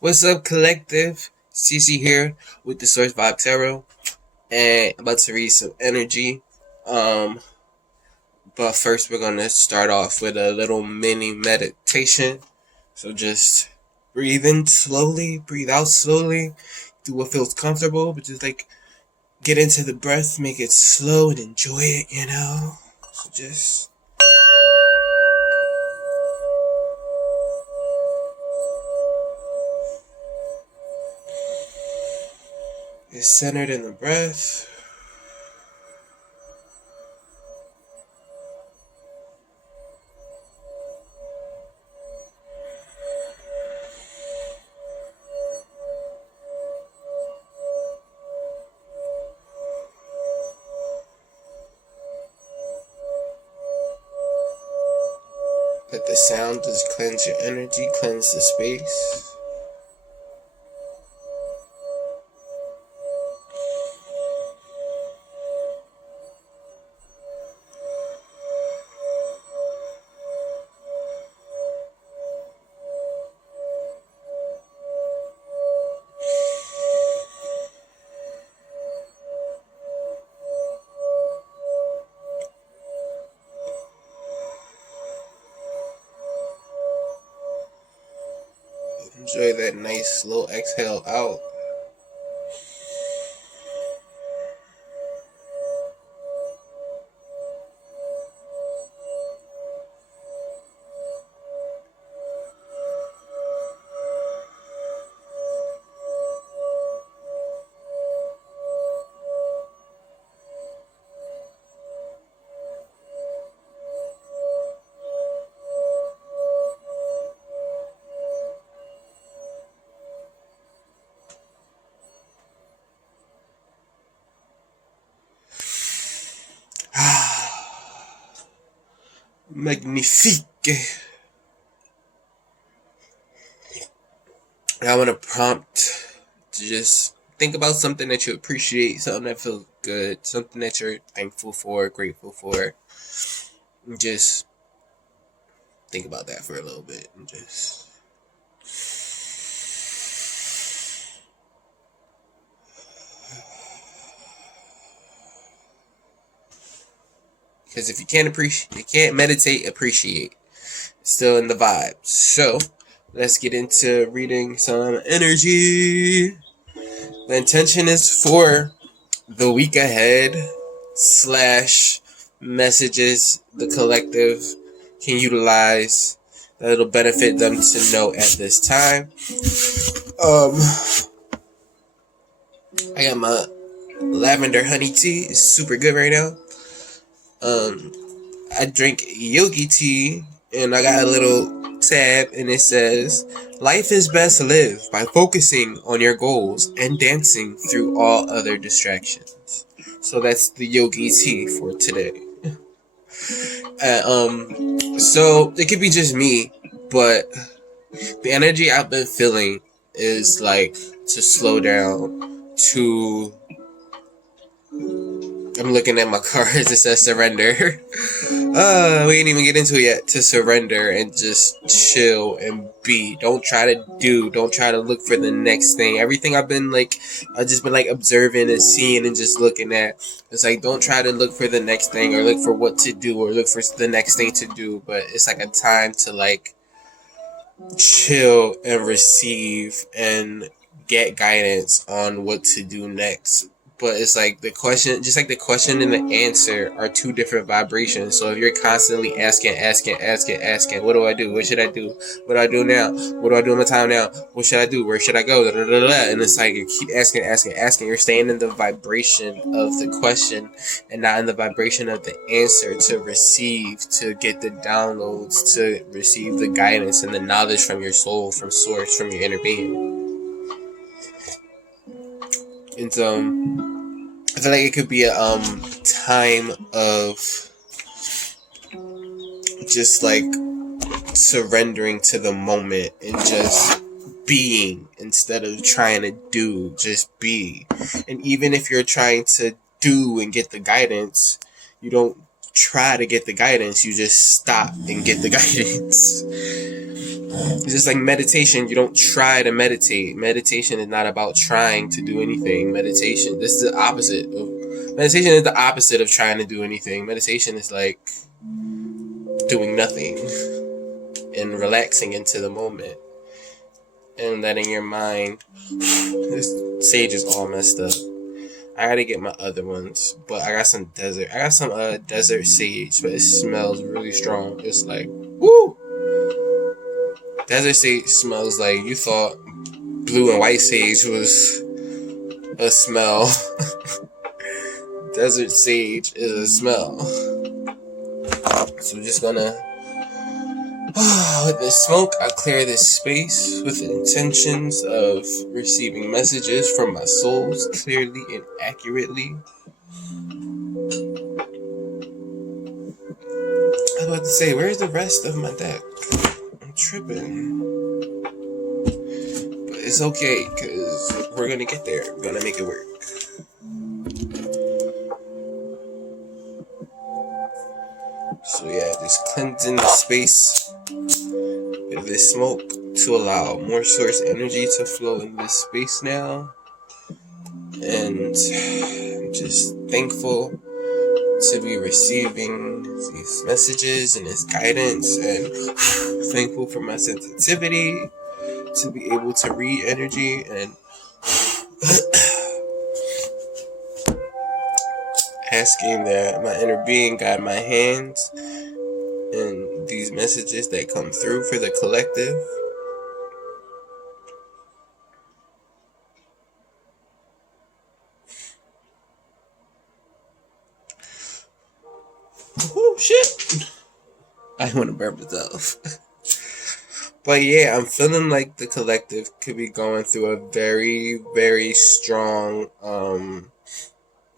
What's up, collective? CC here with the Source Vibe Tarot, and I'm about to read some energy. But first we're gonna start off with a little mini meditation. So just breathe in slowly, breathe out slowly, do what feels comfortable, but just like get into the breath, make it slow and enjoy it, So just get centered in the breath. Let the sound just cleanse your energy, cleanse the space. Enjoy that nice slow exhale out. Magnifique. I want to prompt to just think about something that you appreciate, something that feels good, something that you're thankful for, grateful for. And just think about that for a little bit and just because if you can't meditate, appreciate. It's still in the vibe. So let's get into reading some energy. The intention is for the week ahead / messages the collective can utilize that'll benefit them to know at this time. I got my lavender honey tea. It's super good right now. I drink yogi tea, and I got a little tab, and it says, "Life is best lived by focusing on your goals and dancing through all other distractions." So that's the yogi tea for today. So it could be just me, but the energy I've been feeling is like to slow down, to I'm looking at my cards. It says surrender. We ain't even get into it yet. To surrender and just chill and be. Don't try to look for the next thing. Everything I've just been like observing and seeing and just looking at. It's like, don't try to look for the next thing or look for what to do or look for the next thing to do. But it's like a time to like chill and receive and get guidance on what to do next. But it's like the question, just like the question and the answer are two different vibrations. So if you're constantly asking, what do I do? What should I do? What do I do now? What do I do in my time now? What should I do? Where should I go? And it's like you keep asking. You're staying in the vibration of the question and not in the vibration of the answer to receive, to get the downloads, to receive the guidance and the knowledge from your soul, from source, from your inner being. And I feel like it could be a time of just like surrendering to the moment and just being instead of trying to do, just be. And even if you're trying to do and get the guidance, you don't try to get the guidance, you just stop and get the guidance. It's just like meditation. You don't try to meditate. Meditation is not about trying to do anything. Meditation, this is the opposite of meditation is the opposite of trying to do anything. Meditation is like doing nothing and relaxing into the moment and letting your mind. This sage is all messed up. I gotta get my other ones, but I got some desert. I got some desert sage, but it smells really strong. It's like, woo! Desert sage smells like you thought blue and white sage was a smell. Desert sage is a smell. So I'm just gonna, with the smoke, I clear this space with the intentions of receiving messages from my souls clearly and accurately. I was about to say, where's the rest of my deck? I'm tripping. But it's okay, because we're gonna get there. We're gonna make it work. So yeah, just cleansing the space with this smoke to allow more source energy to flow in this space now. And I'm just thankful to be receiving these messages and this guidance, and thankful for my sensitivity to be able to read energy and asking that my inner being guide my hands and these messages that come through for the collective. Oh shit! I want to burp myself. But yeah, I'm feeling like the collective could be going through a very, very strong,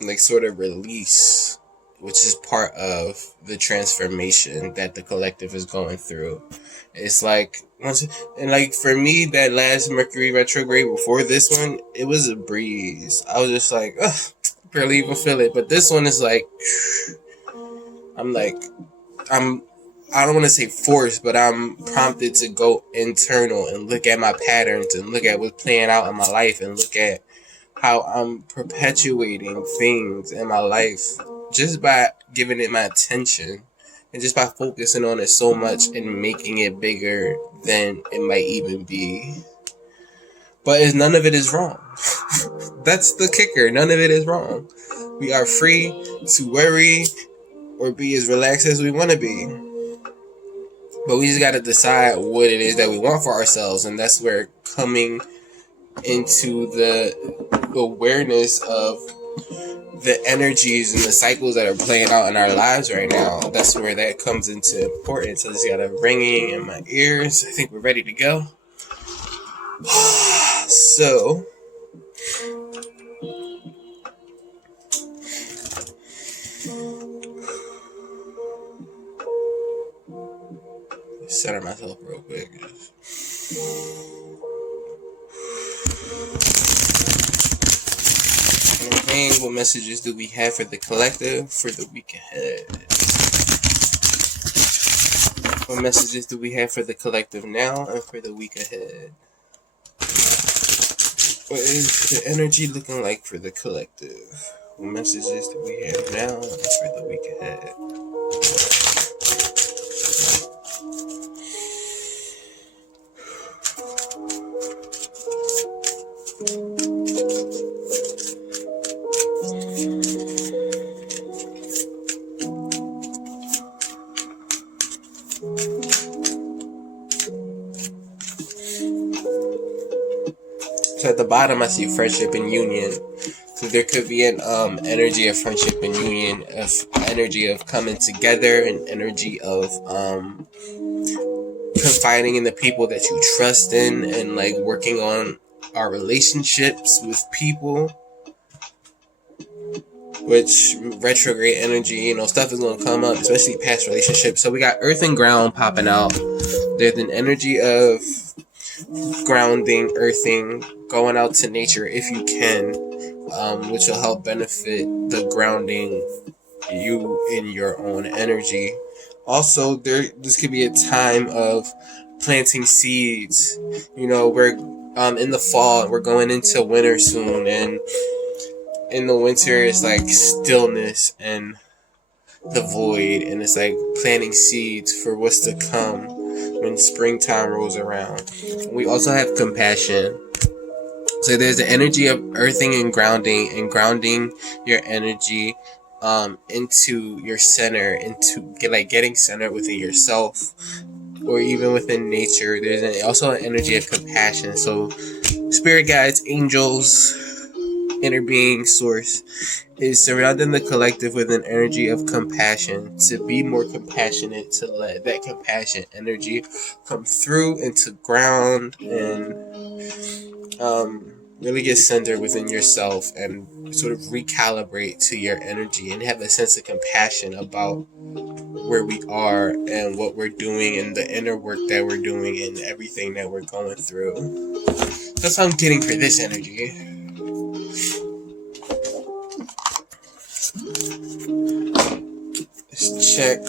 like sort of release, which is part of the transformation that the collective is going through. It's like, and like for me, that last Mercury retrograde before this one, it was a breeze. I was just like, ugh, barely even feel it. But this one is like, I don't want to say forced, but I'm prompted to go internal and look at my patterns and look at what's playing out in my life and look at how I'm perpetuating things in my life just by giving it my attention and just by focusing on it so much and making it bigger than it might even be. But none of it is wrong. That's the kicker. None of it is wrong. We are free to worry or be as relaxed as we want to be. But we just got to decide what it is that we want for ourselves. And that's where coming into the awareness of the energies and the cycles that are playing out in our lives right now, that's where that comes into importance. I just got a ringing in my ears. I think we're ready to go. So, center myself real quick. Okay, what messages do we have for the collective for the week ahead? What messages do we have for the collective now and for the week ahead? What is the energy looking like for the collective? What messages do we have now and for the week ahead? So at the bottom, I see friendship and union. So there could be an energy of friendship and union, of energy of coming together, an energy of confiding in the people that you trust in, and like working on our relationships with people. Which retrograde energy, stuff is gonna come up, especially past relationships. So we got earth and ground popping out. There's an energy of grounding, earthing, going out to nature if you can, which will help benefit the grounding you in your own energy. Also, this could be a time of planting seeds. You know, we're in the fall, we're going into winter soon, and in the winter it's like stillness and the void, and it's like planting seeds for what's to come when springtime rolls around. We also have compassion. So there's the energy of earthing and grounding your energy into your center, into getting centered within yourself or even within nature. There's also an energy of compassion. So spirit guides, angels, inner being, source is surrounding the collective with an energy of compassion, to be more compassionate, to let that compassion energy come through and to ground and really get centered within yourself and sort of recalibrate to your energy and have a sense of compassion about where we are and what we're doing and the inner work that we're doing and everything that we're going through. That's what I'm getting for this energy. Let's check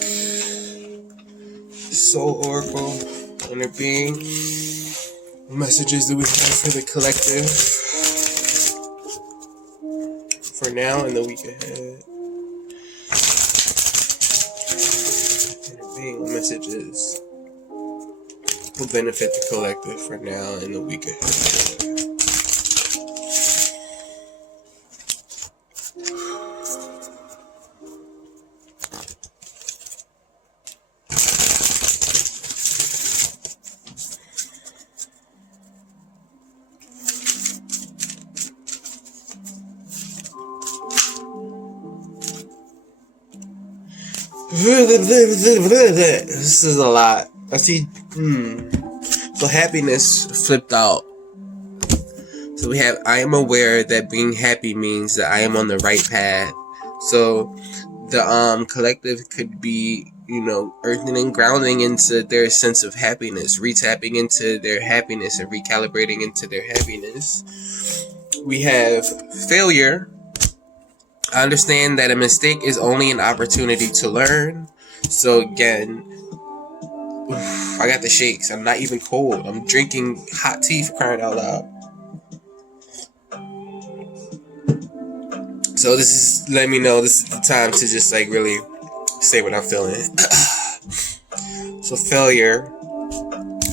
Soul Oracle, Inner Being. What messages do we have for the collective for now and the week ahead? Inner Being, what messages will benefit the collective for now and the week ahead? This is a lot. I see. So happiness flipped out. So we have, I am aware that being happy means that I am on the right path. So the collective could be, earthing and grounding into their sense of happiness, retapping into their happiness and recalibrating into their happiness. We have failure. I understand that a mistake is only an opportunity to learn. So again, I got the shakes. I'm not even cold. I'm drinking hot tea, for crying out loud. So this is letting me know this is the time to just really say what I'm feeling. So failure.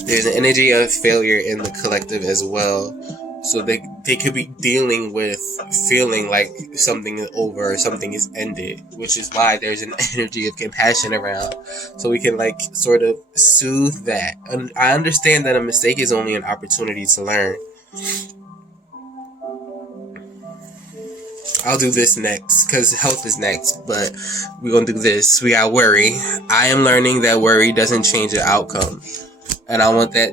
There's an energy of failure in the collective as well. So they could be dealing with feeling like something is over or something is ended, which is why there's an energy of compassion around. So we can sort of soothe that. And I understand that a mistake is only an opportunity to learn. I'll do this next because health is next, but we're going to do this. We got worry. I am learning that worry doesn't change the outcome. And I want that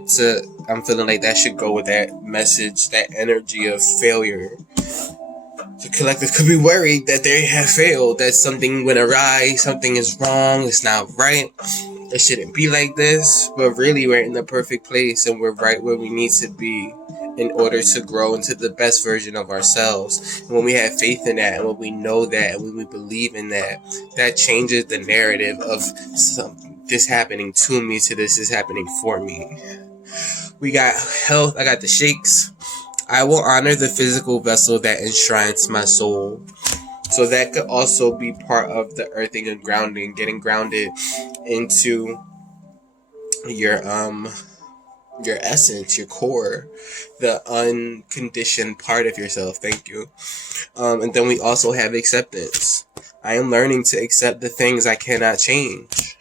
I'm feeling like that should go with that message, that energy of failure. The collective could be worried that they have failed, that something went awry, something is wrong, it's not right, it shouldn't be like this. But really, we're in the perfect place and we're right where we need to be in order to grow into the best version of ourselves. And when we have faith in that, and when we know that, and when we believe in that, that changes the narrative of this happening to me to this is happening for me. We got health. I got the shakes. I will honor the physical vessel that enshrines my soul. So that could also be part of the earthing and grounding, getting grounded into your essence, your core, the unconditioned part of yourself. Thank you. And then we also have acceptance. I am learning to accept the things I cannot change.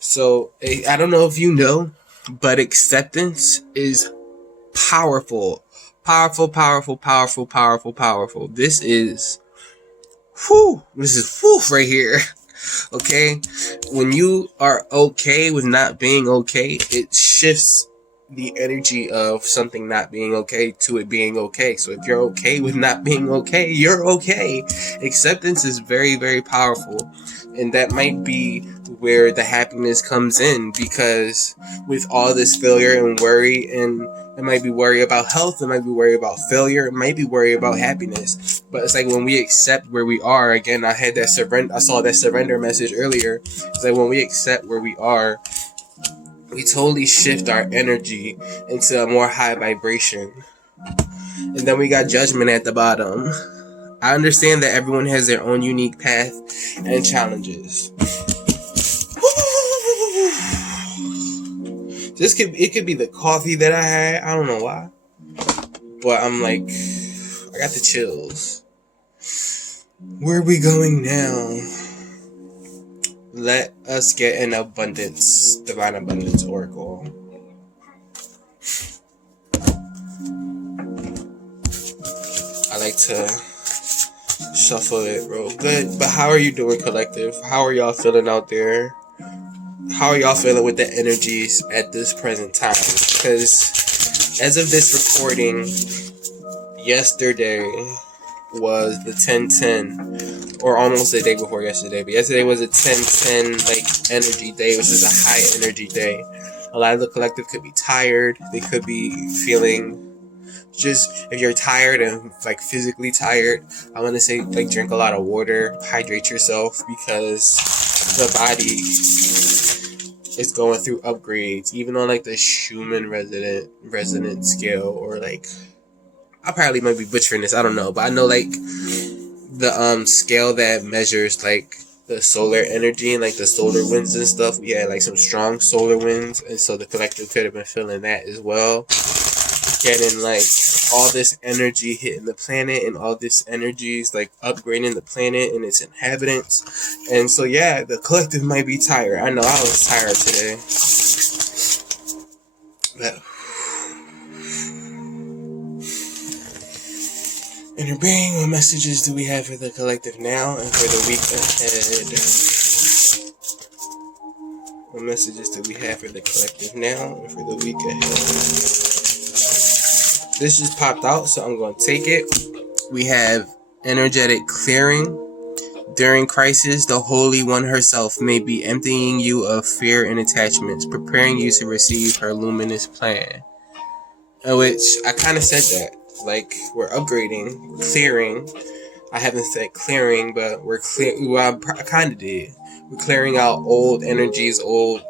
So I don't know if you know, but acceptance is powerful. Powerful, powerful, powerful, powerful, powerful. This is right here. Okay? When you are okay with not being okay, it shifts the energy of something not being okay to it being okay. So if you're okay with not being okay, you're okay. Acceptance is very, very powerful. And that might be where the happiness comes in, because with all this failure and worry, and it might be worry about health, it might be worry about failure, it might be worry about happiness. But it's like when we accept where we are, again, I saw that surrender message earlier. It's like when we accept where we are, we totally shift our energy into a more high vibration. And then we got Judgment at the bottom. I understand that everyone has their own unique path and challenges. It could be the coffee that I had. I don't know why, but I'm like, I got the chills. Where are we going now? Let us get an abundance, divine abundance oracle. I like to shuffle it real good. But how are you doing, collective? How are y'all feeling out there? How are y'all feeling with the energies at this present time? Because as of this recording, yesterday was the 10/10, or almost the day before yesterday. But yesterday was a 10/10 like energy day, which is a high energy day. A lot of the collective could be tired. They could be feeling just, if you're tired and like physically tired, I want to say like drink a lot of water, hydrate yourself, because the body is going through upgrades, even on like the Schumann resonance scale, or like, I probably might be butchering this, I don't know, but I know like the scale that measures like the solar energy and like the solar winds and stuff. We had like some strong solar winds, and so the collective could have been feeling that as well. Getting like all this energy hitting the planet, and all this energy is like upgrading the planet and its inhabitants. And so yeah, the collective might be tired. I know I was tired today. But inner being, what messages do we have for the collective now and for the week ahead? What messages do we have for the collective now and for the week ahead? This just popped out, so I'm going to take it. We have energetic clearing. During crisis, the Holy One herself may be emptying you of fear and attachments, preparing you to receive her luminous plan. Which, I kind of said that. Like, we're upgrading, we're clearing. I haven't said clearing, but we're clear. Well, I kind of did. We're clearing out old energies, old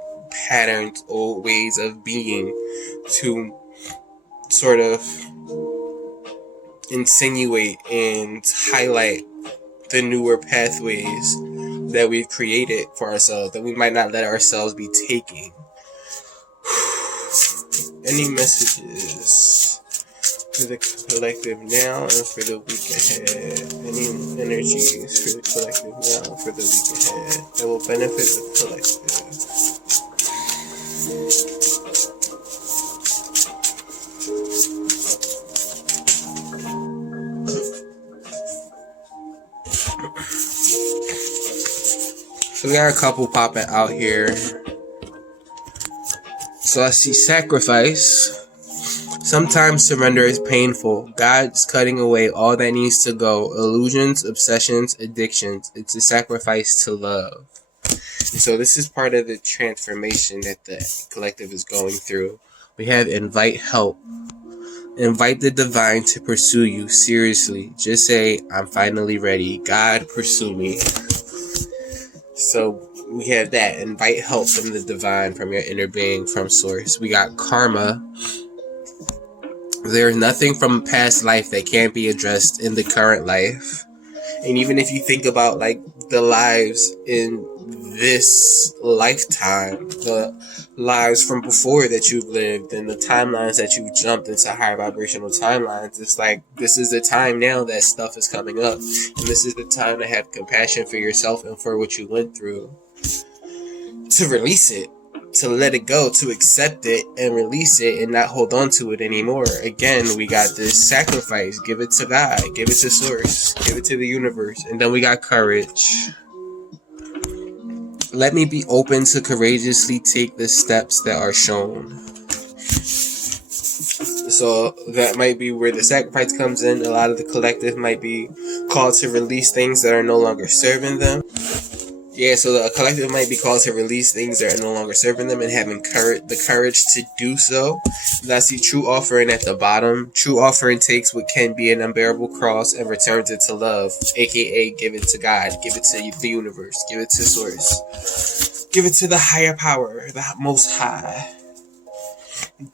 patterns, old ways of being to sort of insinuate and highlight the newer pathways that we've created for ourselves, that we might not let ourselves be taking. Any messages for the collective now and for the week ahead? Any energies for the collective now and for the week ahead that will benefit the collective? So we got a couple popping out here. So I see sacrifice. Sometimes surrender is painful. God's cutting away all that needs to go. Illusions, obsessions, addictions. It's a sacrifice to love. And so this is part of the transformation that the collective is going through. We have invite help. Invite the divine to pursue you. Seriously. Just say, I'm finally ready. God, pursue me. So we have that. Invite help from the divine, from your inner being, from source. We got karma. There's nothing from a past life that can't be addressed in the current life. And even if you think about like the lives in this lifetime, the lives from before that you've lived, and the timelines that you've jumped into higher vibrational timelines, it's like this is the time now that stuff is coming up, and this is the time to have compassion for yourself and for what you went through, to release it, to let it go, to accept it and release it and not hold on to it anymore. Again, we got this sacrifice. Give it to God, give it to source, give it to the universe. And then we got courage. Let me be open to courageously take the steps that are shown. So that might be where the sacrifice comes in. A lot of the collective might be called to release things that are no longer serving them. Yeah, so the collective might be called to release things that are no longer serving them and having the courage to do so. That's the true offering at the bottom. True offering takes what can be an unbearable cross and returns it to love, aka give it to God, give it to the universe, give it to Source, give it to the higher power, the Most High.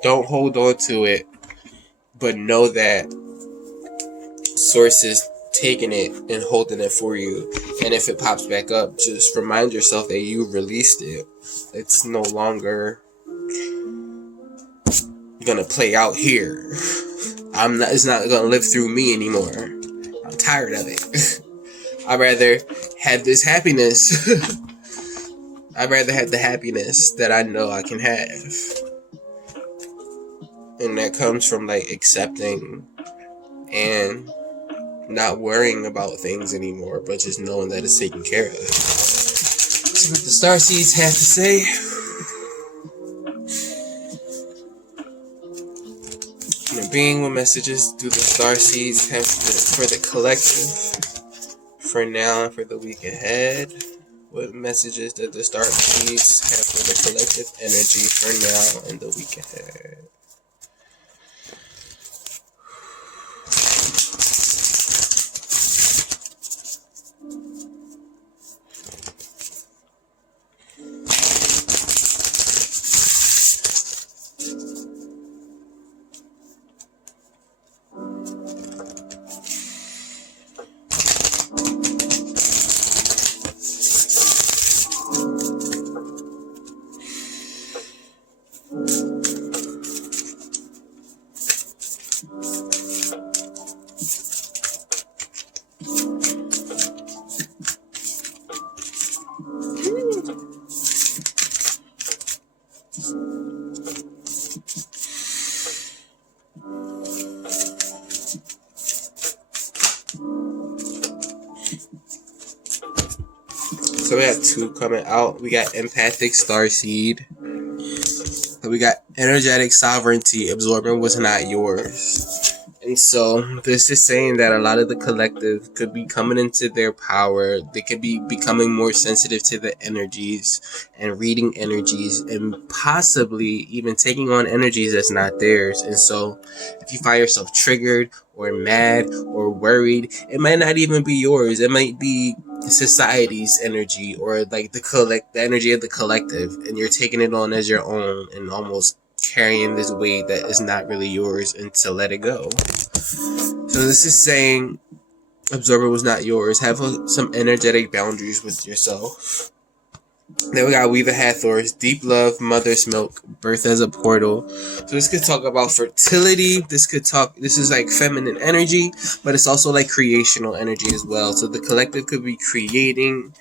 Don't hold on to it, but know that Source is taking it and holding it for you. And if it pops back up, just remind yourself that you released it. It's no longer gonna play out here. It's not gonna live through me anymore. I'm tired of it. I'd rather have this happiness. I'd rather have the happiness that I know I can have. And that comes from like accepting and not worrying about things anymore, but just knowing that it's taken care of. See what the starseeds have to say. And being, what messages do the starseeds have for the collective for now and for the week ahead? What messages do the starseeds have for the collective energy for now and the week ahead? So we got two coming out. We got Empathic Starseed. And we got Energetic Sovereignty. Absorbing was not yours. And so this is saying that a lot of the collective could be coming into their power. They could be becoming more sensitive to the energies and reading energies and possibly even taking on energies that's not theirs. And so if you find yourself triggered or mad or worried, it might not even be yours. It might be society's energy or like the energy of the collective, and you're taking it on as your own and almost carrying this weight that is not really yours, and to let it go. So this is saying absorber was not yours. Have some energetic boundaries with yourself. Then we got Weaver Hathors, Deep Love, Mother's Milk, Birth as a Portal. So this could talk about fertility. This is like feminine energy, but it's also like creational energy as well. So the collective could be creating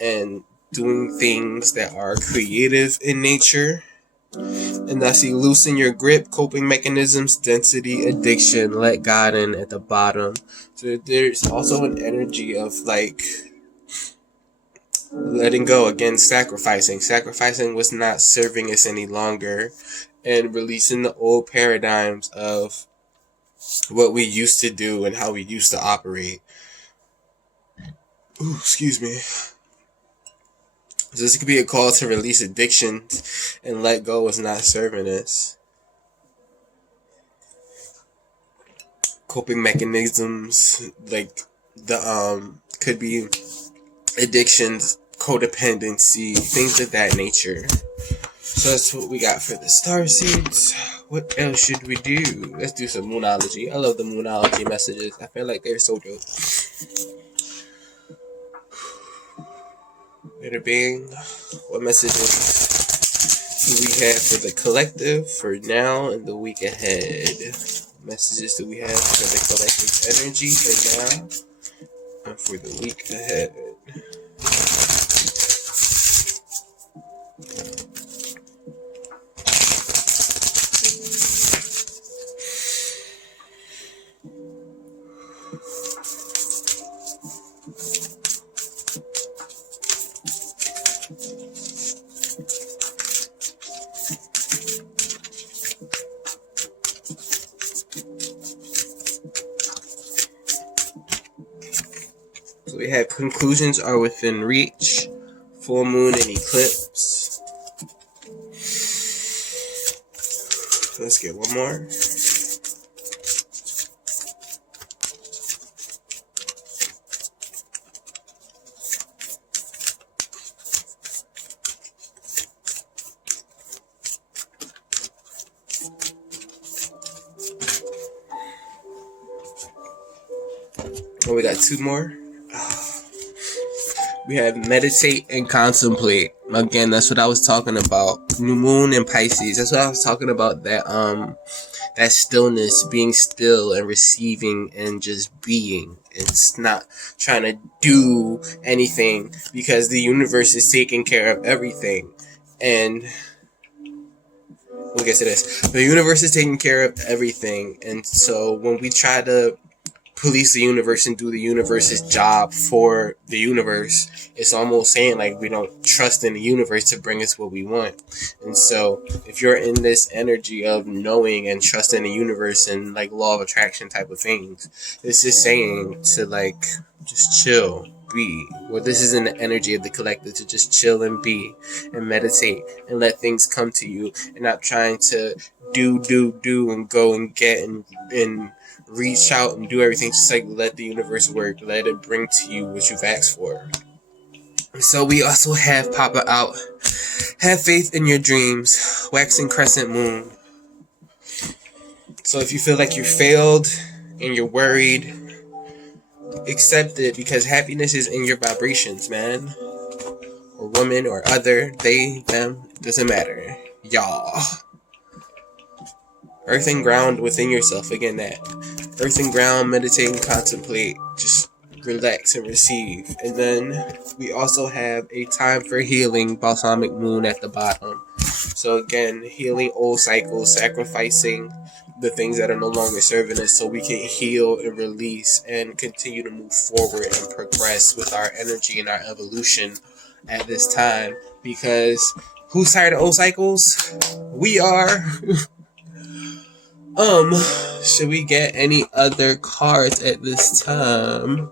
and doing things that are creative in nature. And I see loosen your grip, coping mechanisms, density, addiction, let God in at the bottom. So there's also an energy of like letting go, again, sacrificing. Sacrificing was not serving us any longer, and releasing the old paradigms of what we used to do and how we used to operate. Ooh, excuse me. So this could be a call to release addictions and let go is not serving us. Coping mechanisms, like could be addictions, codependency, things of that nature. So that's what we got for the starseeds. What else should we do? Let's do some moonology. I love the moonology messages. I feel like they're so dope. Inner being, what messages do we have for the collective for now and the week ahead? What messages do we have for the collective energy for now and for the week ahead? So we have conclusions are within reach. full moon and eclipse. Let's get one more. Oh, we got two more. We have meditate and contemplate. Again, that's what I was talking about. New moon and Pisces. That's what I was talking about. That stillness, being still and receiving and just being. It's not trying to do anything because the universe is taking care of everything. And we'll get to this. The universe is taking care of everything. And so when we try to police the universe and do the universe's job for the universe, it's almost saying like we don't trust in the universe to bring us what we want. And so if you're in this energy of knowing and trusting the universe and like law of attraction type of things, this is saying to like just chill, be. Well, this is in the energy of the collective, to just chill and be and meditate and let things come to you and not trying to do and go and get and reach out and do everything. Just like let the universe work, let it bring to you what you've asked for. So we also have Papa out, have faith in your dreams, waxing crescent moon. So if you feel like you failed and you're worried, accept it, because happiness is in your vibrations, man, or woman or other, they, them, doesn't matter, y'all. Earth and ground within yourself. Again, that earth and ground, meditate and contemplate, just relax and receive. And then we also have a time for healing, balsamic moon at the bottom. So again, healing old cycles, sacrificing the things that are no longer serving us so we can heal and release and continue to move forward and progress with our energy and our evolution at this time. Because who's tired of old cycles? We are. Should we get any other cards at this time?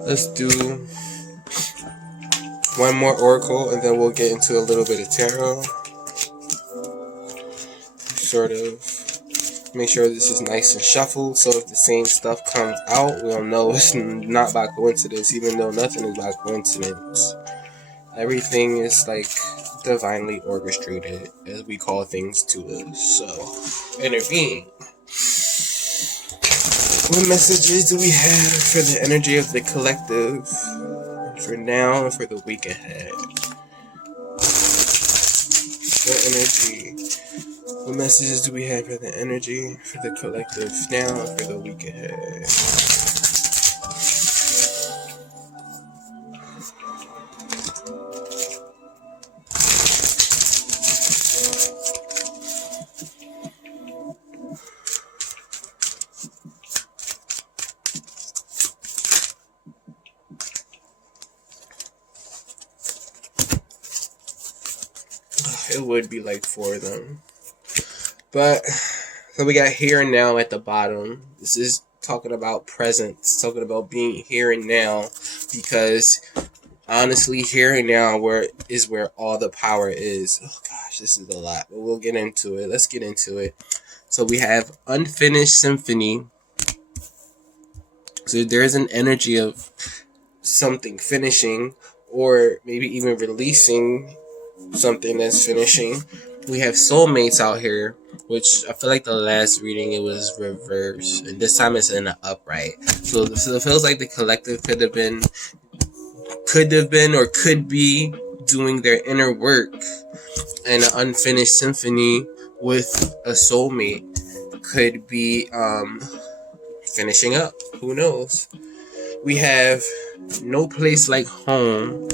Let's do one more oracle and then we'll get into a little bit of tarot. Sort of make sure this is nice and shuffled, so if the same stuff comes out, we'll know it's not by coincidence, even though nothing is by coincidence. Everything is like divinely orchestrated, as we call things to us. So, intervene. What messages do we have for the energy of the collective for now and for the week ahead? What messages do we have for the energy for the collective now and for the week ahead? It would be like 4 of them. But, so we got here and now at the bottom. This is talking about presence, talking about being here and now, because honestly, here and now is where all the power is. Oh gosh, this is a lot, but we'll get into it. Let's get into it. So we have unfinished symphony. So there's an energy of something finishing, or maybe even releasing something that's finishing. We have soulmates out here, which I feel like the last reading it was reversed, and this time it's in the upright. So it feels like the collective could have been or could be doing their inner work, and an unfinished symphony with a soulmate could be finishing up. Who knows? We have no place like home.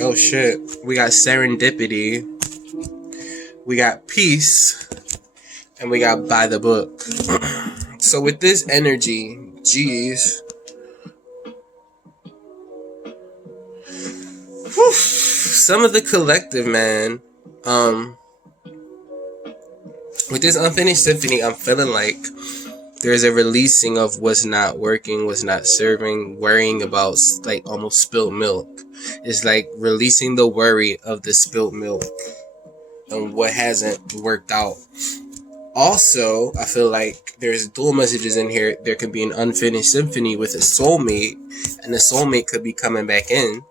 Oh shit. We got serendipity. We got peace. And we got by the book. So with this energy, geez. Whew, some of the collective, man. With this unfinished symphony, I'm feeling like there's a releasing of what's not working, what's not serving, worrying about like almost spilled milk. It's like releasing the worry of the spilled milk and what hasn't worked out. Also, I feel like there's dual messages in here. There could be an unfinished symphony with a soulmate, and the soulmate could be coming back in.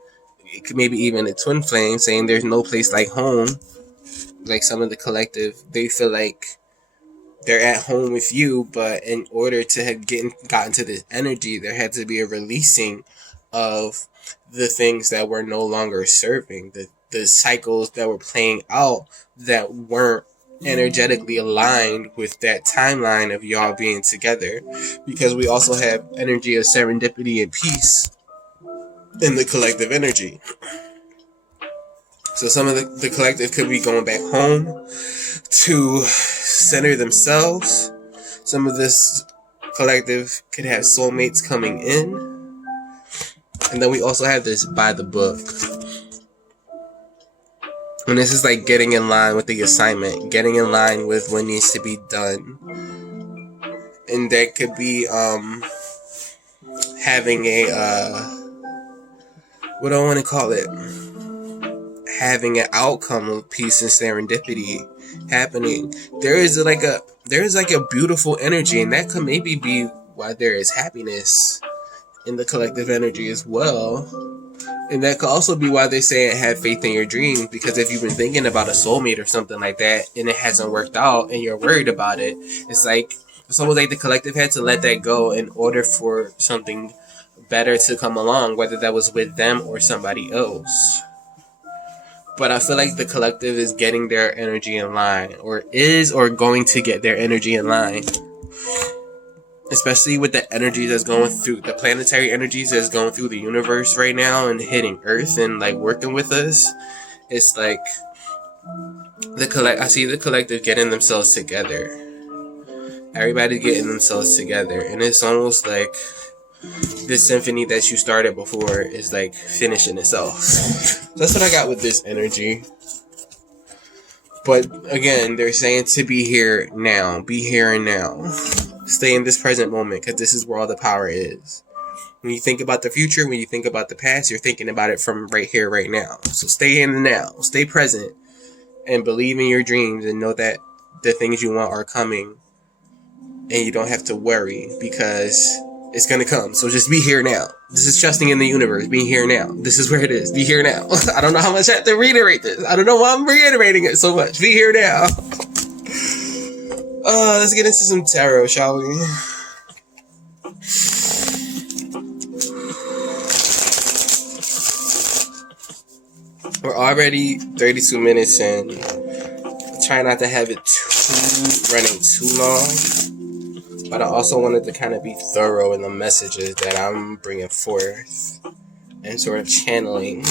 It could maybe even a twin flame saying there's no place like home. Like some of the collective, they feel like they're at home with you, but in order to have gotten to this energy, there had to be a releasing of the things that were no longer serving, the cycles that were playing out that weren't energetically aligned with that timeline of y'all being together. Because we also have energy of serendipity and peace in the collective energy. So some of the collective could be going back home to center themselves. Some of this collective could have soulmates coming in. And then we also have this by the book. And this is like getting in line with the assignment, getting in line with what needs to be done. And that could be having a what do I want to call it? Having an outcome of peace and serendipity happening. There is like a beautiful energy, and that could maybe be why there is happiness in the collective energy as well. And that could also be why they say have faith in your dreams, because if you've been thinking about a soulmate or something like that and it hasn't worked out and you're worried about it, it's almost like the collective had to let that go in order for something better to come along, whether that was with them or somebody else. But I feel like the collective is getting their energy in line, or going to get their energy in line. Especially with the energy that's going through, the planetary energies that's going through the universe right now and hitting Earth and like working with us. It's like I see the collective getting themselves together. Everybody's getting themselves together. And it's almost like this symphony that you started before is like finishing itself. So that's what I got with this energy. But again, they're saying to be here now. Be here and now. Stay in this present moment, because this is where all the power is. When you think about the future, when you think about the past, you're thinking about it from right here, right now. So stay in the now. Stay present. And believe in your dreams and know that the things you want are coming. And you don't have to worry, because it's going to come. So just be here now. This is trusting in the universe. Be here now. This is where it is. Be here now. I don't know how much I have to reiterate this. I don't know why I'm reiterating it so much. Be here now. Let's get into some tarot, shall we? We're already 32 minutes in. Try not to have it running too long. But I also wanted to kind of be thorough in the messages that I'm bringing forth and sort of channeling.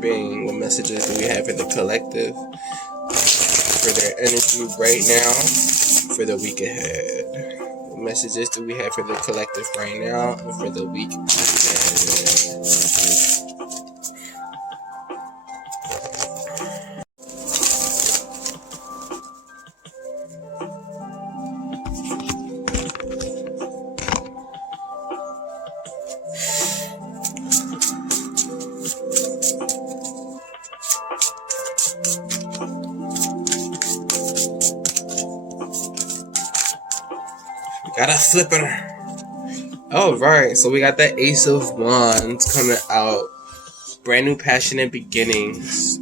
Being, what messages do we have for the collective, for their energy right now, for the week ahead? What messages do we have for the collective right now and for the week ahead? Got a flipper. Alright, so we got the Ace of Wands coming out. Brand new passionate beginnings.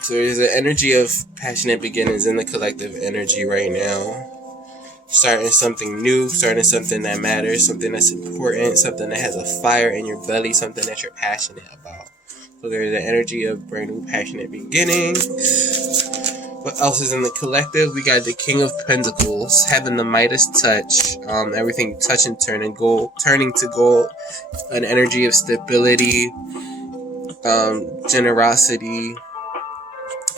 So there's an energy of passionate beginnings in the collective energy right now. Starting something new, starting something that matters, something that's important, something that has a fire in your belly, something that you're passionate about. So there's an energy of brand new passionate beginnings. What else is in the collective? We got the King of Pentacles, having the Midas touch. Everything touch and turning to gold. An energy of stability, generosity,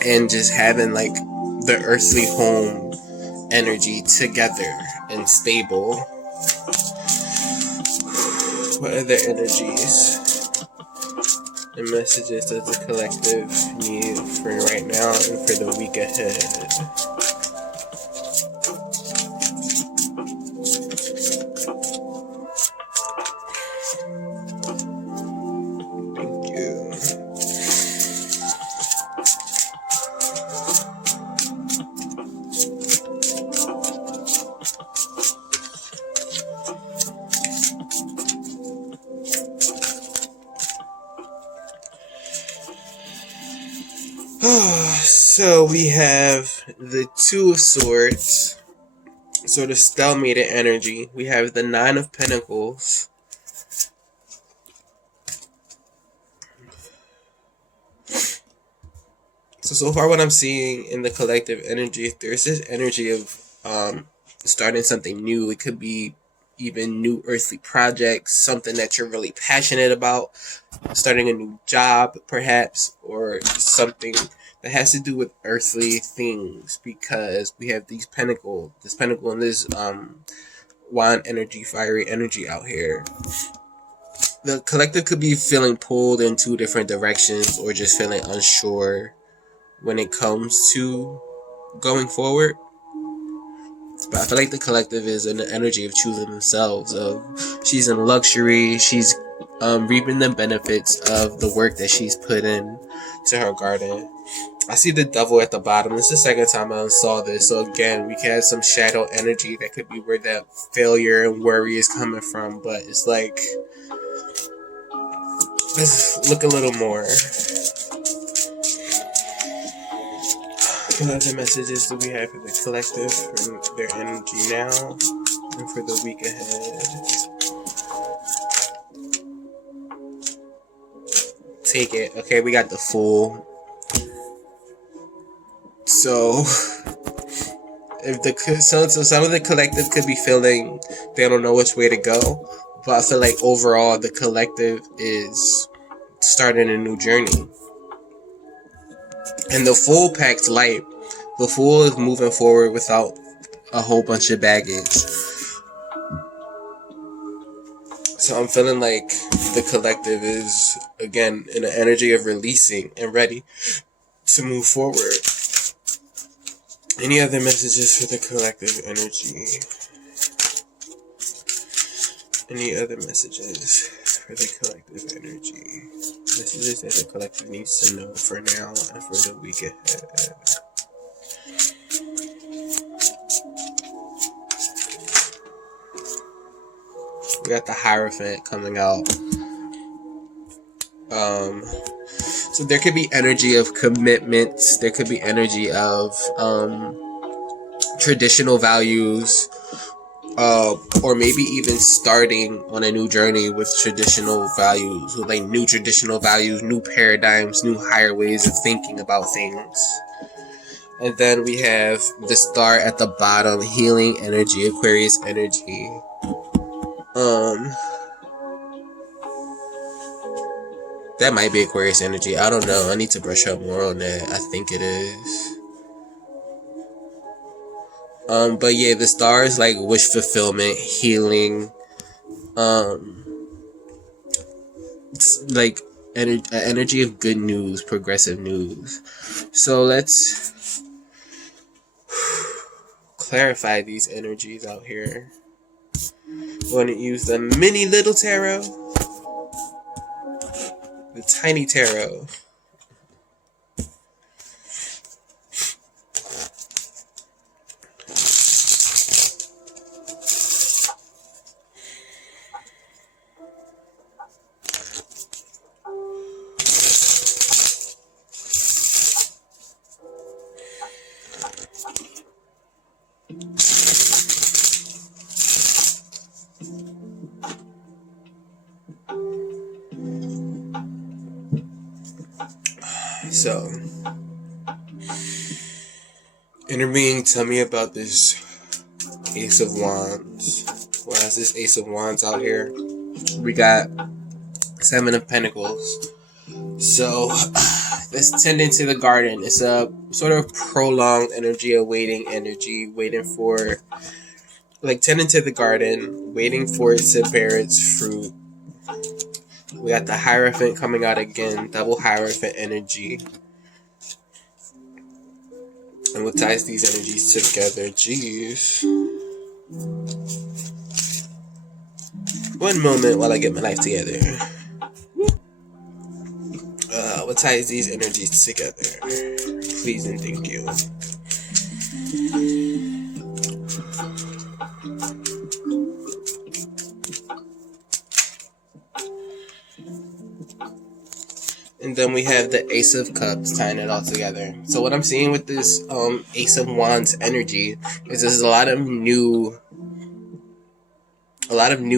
and just having like the earthly home energy together and stable. What other energies? The messages that the collective need for right now and for the week ahead. Thank you. So we have the Two of Swords, sort of stalemated energy. We have the Nine of Pentacles. So far what I'm seeing in the collective energy, there's this energy of starting something new. It could be even new earthly projects, something that you're really passionate about, starting a new job perhaps, or something that has to do with earthly things, because we have this pentacle and this wand energy, fiery energy out here. The collective could be feeling pulled in two different directions, or just feeling unsure when it comes to going forward. But I feel like the collective is in the energy of choosing themselves. She's in luxury. She's reaping the benefits of the work that she's put in to her garden. I see the devil at the bottom. This is the second time I saw this. So again, we can have some shadow energy. That could be where that failure and worry is coming from. But it's like, let's look a little more. What other messages do we have for the collective, for their energy now, and for the week ahead? Take it. Okay, we got the Fool. So, so some of the collective could be feeling they don't know which way to go, but I feel like overall the collective is starting a new journey. And the Fool packs light. The Fool is moving forward without a whole bunch of baggage. So I'm feeling like the collective is, again, in an energy of releasing and ready to move forward. Any other messages for the collective energy? Any other messages for the collective energy? Messages that the collective needs to know for now and for the week ahead. We got the Hierophant coming out. So there could be energy of commitments. There could be energy of traditional values. Or maybe even starting on a new journey with traditional values, with like new traditional values, new paradigms, new higher ways of thinking about things. And then we have the Star at the bottom, healing energy, Aquarius energy. That might be Aquarius energy. I don't know. I need to brush up more on that. I think it is. But yeah, the Star is like wish fulfillment, healing. It's like energy of good news, progressive news. So let's clarify these energies out here. We're going to use the mini little tarot, the tiny tarot. So, inner being, tell me about this Ace of Wands. Why is this Ace of Wands out here? We got Seven of Pentacles. So, let's tend into the garden. It's a sort of prolonged energy, a waiting energy, waiting for, like, tending to the garden, waiting for it to bear its fruit. We got the Hierophant coming out again, double Hierophant energy. And what ties these energies together? Jeez. One moment while I get my life together. What ties these energies together? Please and thank you. And then we have the Ace of Cups tying it all together. So what I'm seeing with this Ace of Wands energy is there's a lot of new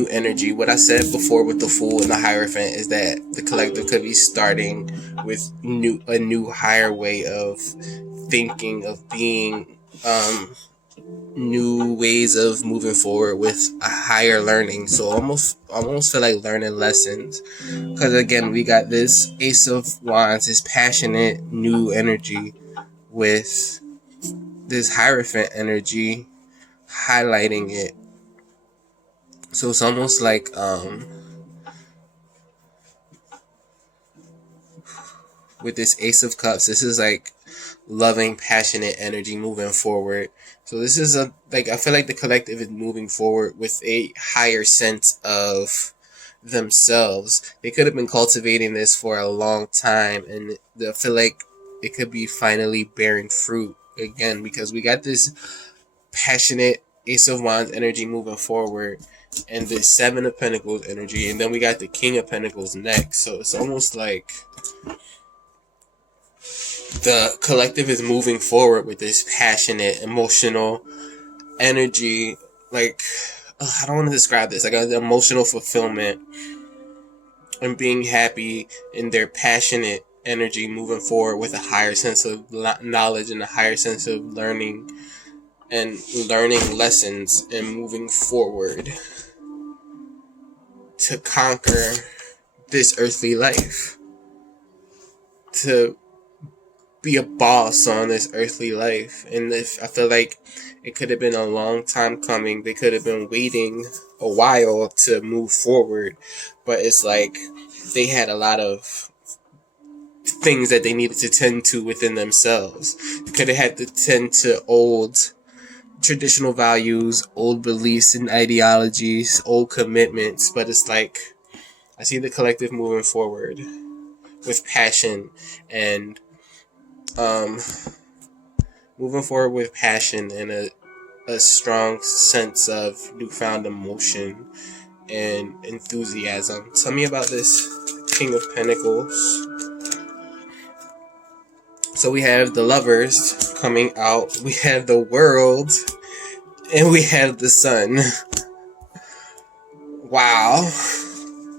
energy. What I said before with the Fool and the Hierophant is that the collective could be starting with a new higher way of thinking, of being, new ways of moving forward with a higher learning. So almost feel like learning lessons, because again we got this Ace of Wands, this passionate new energy, with this Hierophant energy highlighting it. So it's almost like with this Ace of Cups, this is like loving, passionate energy moving forward. So this is I feel like the collective is moving forward with a higher sense of themselves. They could have been cultivating this for a long time, and I feel like it could be finally bearing fruit again, because we got this passionate Ace of Wands energy moving forward, and the Seven of Pentacles energy, and then we got the King of Pentacles next. So it's almost like the collective is moving forward with this passionate, emotional energy. Like, I don't want to describe this. Like, the emotional fulfillment and being happy in their passionate energy, moving forward with a higher sense of knowledge and a higher sense of learning and learning lessons, and moving forward to conquer this earthly life, to be a boss on this earthly life. And I feel like it could have been a long time coming. They could have been waiting a while to move forward, but it's like they had a lot of things that they needed to tend to within themselves. They could have had to tend to old traditional values, old beliefs and ideologies, old commitments, but it's like I see the collective moving forward with passion and moving forward with passion and a strong sense of newfound emotion and enthusiasm. Tell me about this King of Pentacles. So we have the Lovers coming out, we have the World, and we have the Sun. Wow.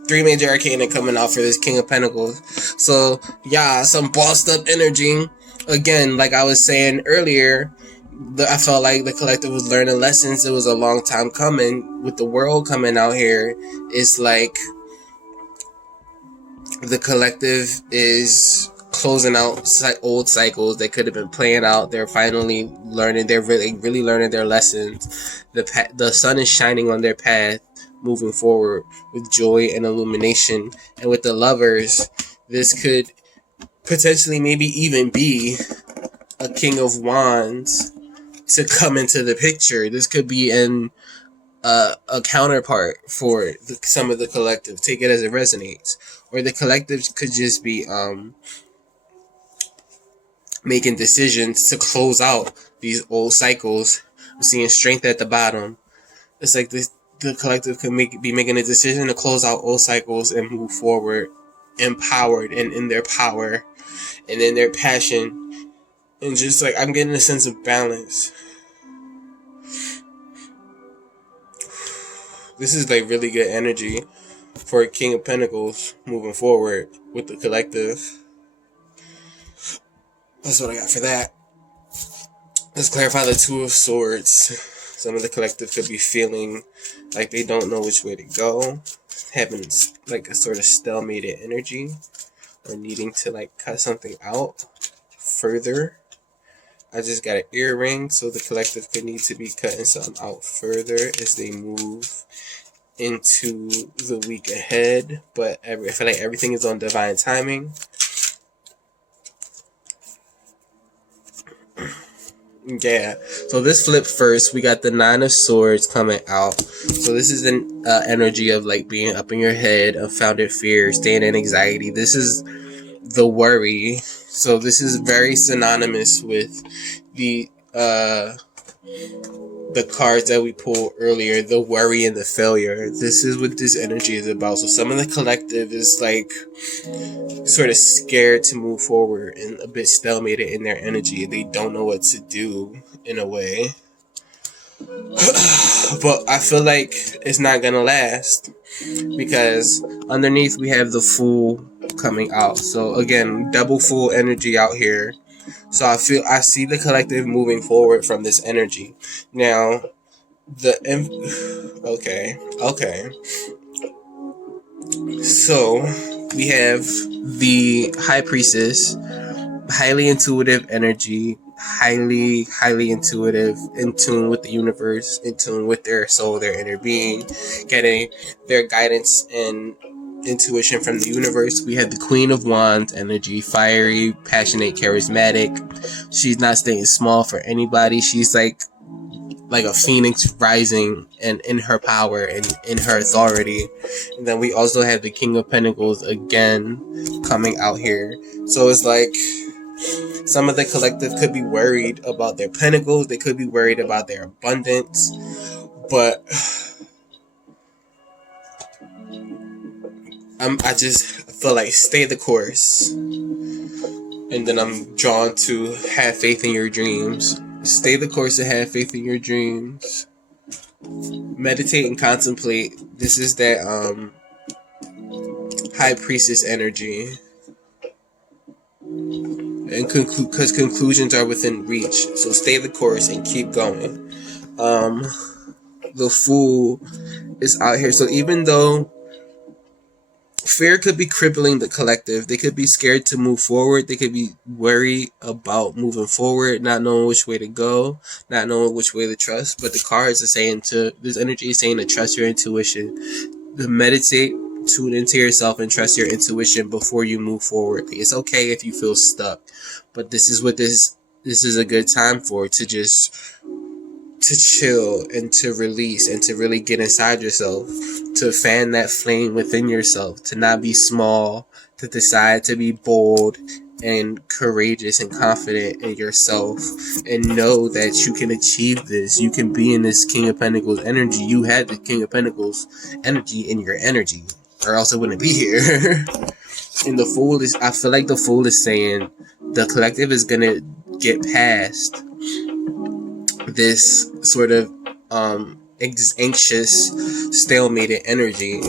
3 major arcana coming out for this King of Pentacles. So, yeah, some bossed up energy. Again, like I was saying earlier, I felt like the collective was learning lessons. It was a long time coming. With the World coming out here, it's like the collective is closing out old cycles that could have been playing out. They're finally learning. They're really learning their lessons. The sun is shining on their path, moving forward with joy and illumination. And with the Lovers, this could potentially maybe even be a King of Wands to come into the picture. This could be a counterpart for some of the collective. Take it as it resonates. Or the collective could just be making decisions to close out these old cycles. I'm seeing Strength at the bottom. It's like the collective could be making a decision to close out old cycles and move forward, empowered and in their power and in their passion. And just like I'm getting a sense of balance. This is like really good energy for a King of Pentacles moving forward with the collective. That's what I got for that. Let's clarify the Two of Swords. Some of the collective could be feeling like they don't know which way to go, having like a sort of stalemated energy, or needing to like cut something out further. I just got an earring, so the collective could need to be cutting something out further as they move into the week ahead, but I feel like everything is on divine timing. Yeah, so this flip first, we got the Nine of Swords coming out. So this is an energy of like being up in your head, unfounded fear, staying in anxiety. This is the worry. So this is very synonymous with the cards that we pulled earlier, the worry and the failure. This is what this energy is about. So some of the collective is like sort of scared to move forward and a bit stalemated in their energy. They don't know what to do in a way. But I feel like it's not gonna last, because underneath we have the Fool coming out. So again, double Fool energy out here. So I see the collective moving forward from this energy. Now, okay. So we have the High Priestess, highly intuitive energy, highly intuitive, in tune with the universe, in tune with their soul, their inner being, getting their guidance and intuition from the universe. We have the Queen of Wands energy, fiery, passionate, charismatic. She's not staying small for anybody. She's like a phoenix rising and in her power and in her authority. And then we also have the King of Pentacles again coming out here. So it's like some of the collective could be worried about their pentacles. They could be worried about their abundance. But I just feel like stay the course. And then I'm drawn to have faith in your dreams. Stay the course and have faith in your dreams. Meditate and contemplate. This is that High Priestess energy. And because conclusions are within reach. So stay the course and keep going. The Fool is out here. So even though fear could be crippling the collective, they could be scared to move forward. They could be worried about moving forward, not knowing which way to go, not knowing which way to trust. But the cards are saying this energy is saying to trust your intuition, to meditate, tune into yourself, and trust your intuition before you move forward. It's okay if you feel stuck, but this is what this is a good time for, to chill and to release and to really get inside yourself, to fan that flame within yourself, to not be small, to decide to be bold and courageous and confident in yourself, and know that you can achieve this. You can be in this King of Pentacles energy. You had the King of Pentacles energy in your energy, or else it wouldn't be here. And the Fool is, I feel like the Fool is saying the collective is gonna get past this sort of anxious, stalemated energy.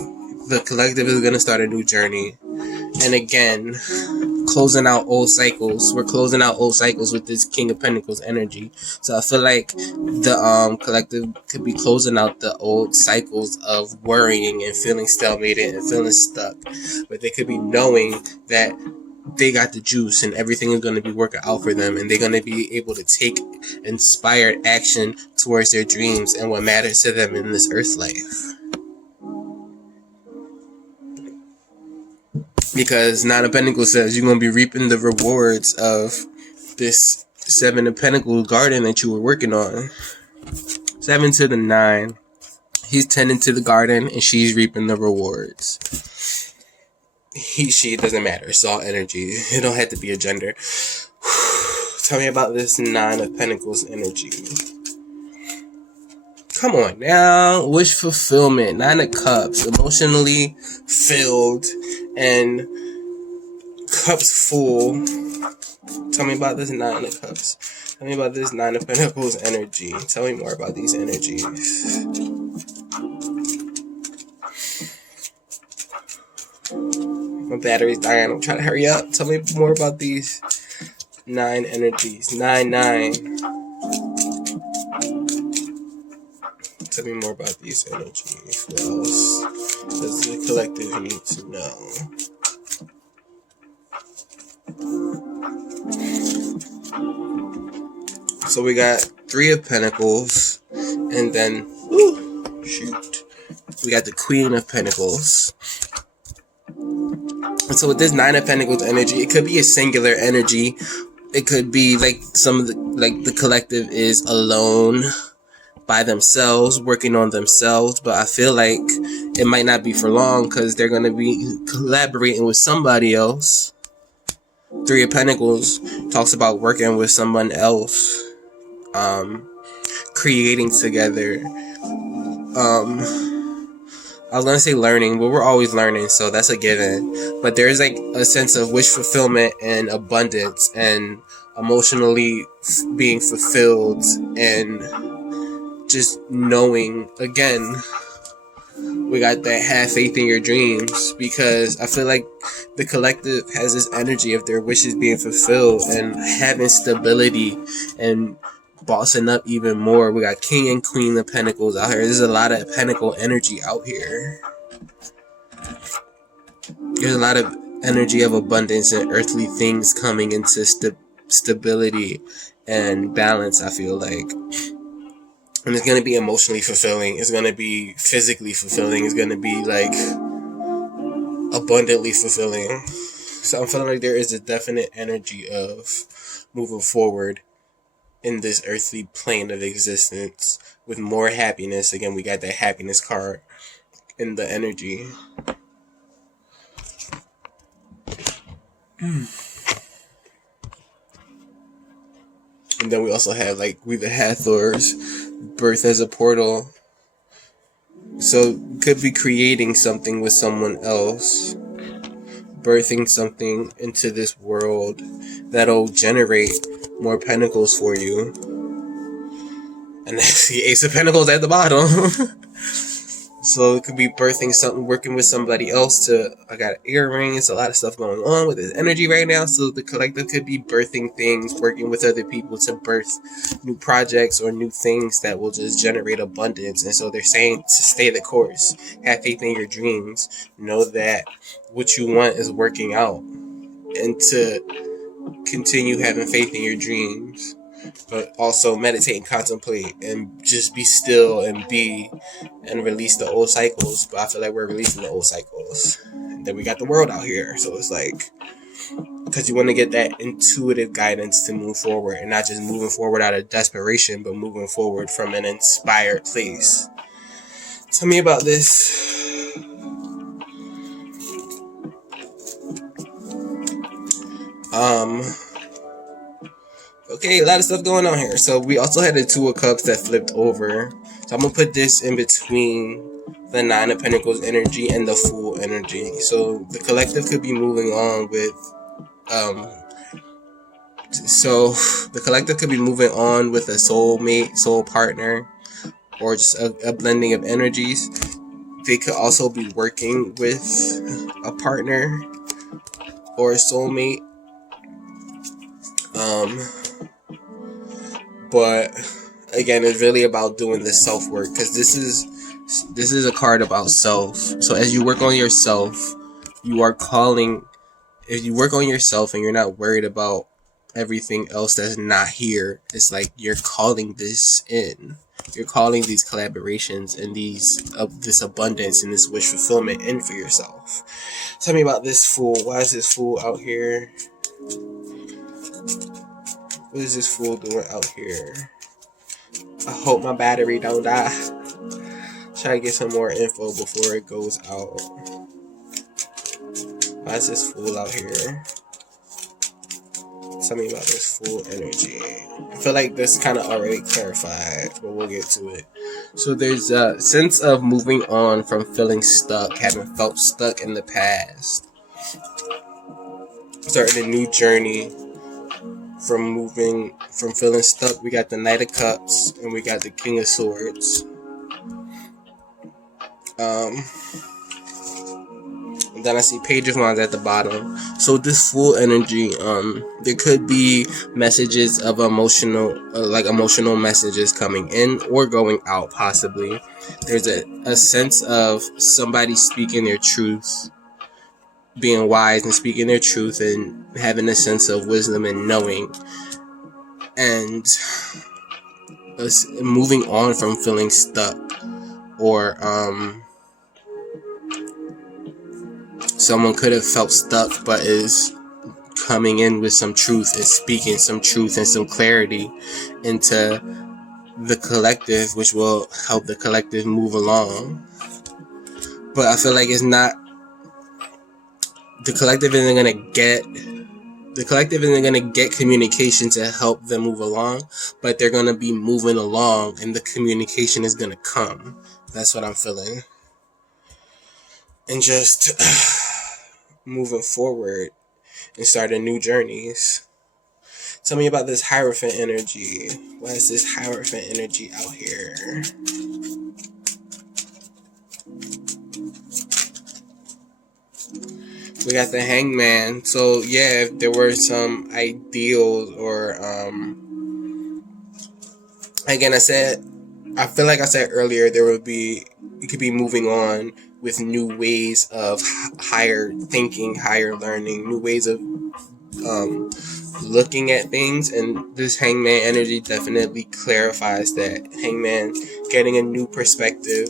The collective is going to start a new journey. And again, closing out old cycles. We're closing out old cycles with this King of Pentacles energy. So I feel like the collective could be closing out the old cycles of worrying and feeling stalemated and feeling stuck. But they could be knowing that they got the juice and everything is going to be working out for them, and they're going to be able to take inspired action towards their dreams and what matters to them in this earth life. Because Nine of Pentacles says you're going to be reaping the rewards of this Seven of Pentacles garden that you were working on. 7 to the 9. He's tending to the garden and she's reaping the rewards. She, it doesn't matter. It's all energy. It don't have to be a gender. Tell me about this Nine of Pentacles energy. Come on now. Wish fulfillment. 9 of Cups. Emotionally filled and cups full. Tell me about this 9 of Cups. Tell me about this 9 of Pentacles energy. Tell me more about these energies. My battery's dying. I'm trying to hurry up. Tell me more about these 9 energies. 9. Tell me more about these energies. What else does the collective need to know? So we got 3 of Pentacles, and then We got the Queen of Pentacles. And so with this Nine of Pentacles energy, it could be a singular energy. It could be like some of the, like the collective is alone by themselves, working on themselves, but I feel like it might not be for long because they're going to be collaborating with somebody else. Three of Pentacles talks about working with someone else, creating together. I was going to say learning, but we're always learning, so that's a given. But there's like a sense of wish fulfillment and abundance and emotionally being fulfilled and just knowing. Again, we got that have faith in your dreams, because I feel like the collective has this energy of their wishes being fulfilled and having stability and bossing up even more. We got King and Queen of Pentacles out here. There's a lot of Pentacle energy out here. There's a lot of energy of abundance and earthly things coming into stability and balance, I feel like. And it's going to be emotionally fulfilling. It's going to be physically fulfilling. It's going to be like abundantly fulfilling. So I'm feeling like there is a definite energy of moving forward in this earthly plane of existence with more happiness. Again, we got that happiness card in the energy. And then we also have like we the Hathor's birth as a portal. So could be creating something with someone else, birthing something into this world that'll generate more pentacles for you. And that's the Ace of Pentacles at the bottom. So it could be birthing something, working with somebody else to, I got earrings, a lot of stuff going on with this energy right now. So the collective could be birthing things, working with other people to birth new projects or new things that will just generate abundance. And so they're saying to stay the course, have faith in your dreams, know that what you want is working out, and to continue having faith in your dreams. But also meditate and contemplate and just be still and be and release the old cycles. But I feel like we're releasing the old cycles. And then we got the world out here. So it's like, because you want to get that intuitive guidance to move forward, and not just moving forward out of desperation, but moving forward from an inspired place. Tell me about this. Okay, a lot of stuff going on here. So we also had the Two of Cups that flipped over. So I'm going to put this in between the Nine of Pentacles energy and the Fool energy. So the collective could be moving on with, so the collective could be moving on with a soulmate, soul partner, or just a blending of energies. They could also be working with a partner or a soulmate. But again, it's really about doing the self-work, because this is a card about self. So as you work on yourself, you are calling. If you work on yourself and you're not worried about everything else that's not here, it's like you're calling this in. You're calling these collaborations and this abundance and this wish fulfillment in for yourself. Tell me about this Fool. Why is this Fool out here? What is this Fool doing out here? I hope my battery don't die. Try to get some more info before it goes out. Why is this Fool out here? Tell me about this Fool energy. I feel like this kind of already clarified, but we'll get to it. So there's a sense of moving on from feeling stuck, having felt stuck in the past. Starting a new journey. From feeling stuck. We got the Knight of Cups and we got the King of Swords. And then I see Page of Wands at the bottom. So this Fool energy, there could be messages of emotional messages coming in or going out, possibly. There's a sense of somebody speaking their truth, being wise and speaking their truth and having a sense of wisdom and knowing, and moving on from feeling stuck. or someone could have felt stuck but is coming in with some truth and speaking some truth and some clarity into the collective, which will help the collective move along. But I feel like it's not, the collective isn't gonna get communication to help them move along, but they're gonna be moving along and the communication is gonna come. That's what I'm feeling. And just moving forward and starting new journeys. Tell me about this Hierophant energy. Why is this Hierophant energy out here? We got the Hangman. So yeah, if there were some ideals or again, I feel like I said earlier, you could be moving on with new ways of higher thinking, higher learning, new ways of looking at things, and this Hangman energy definitely clarifies that. Hangman getting a new perspective,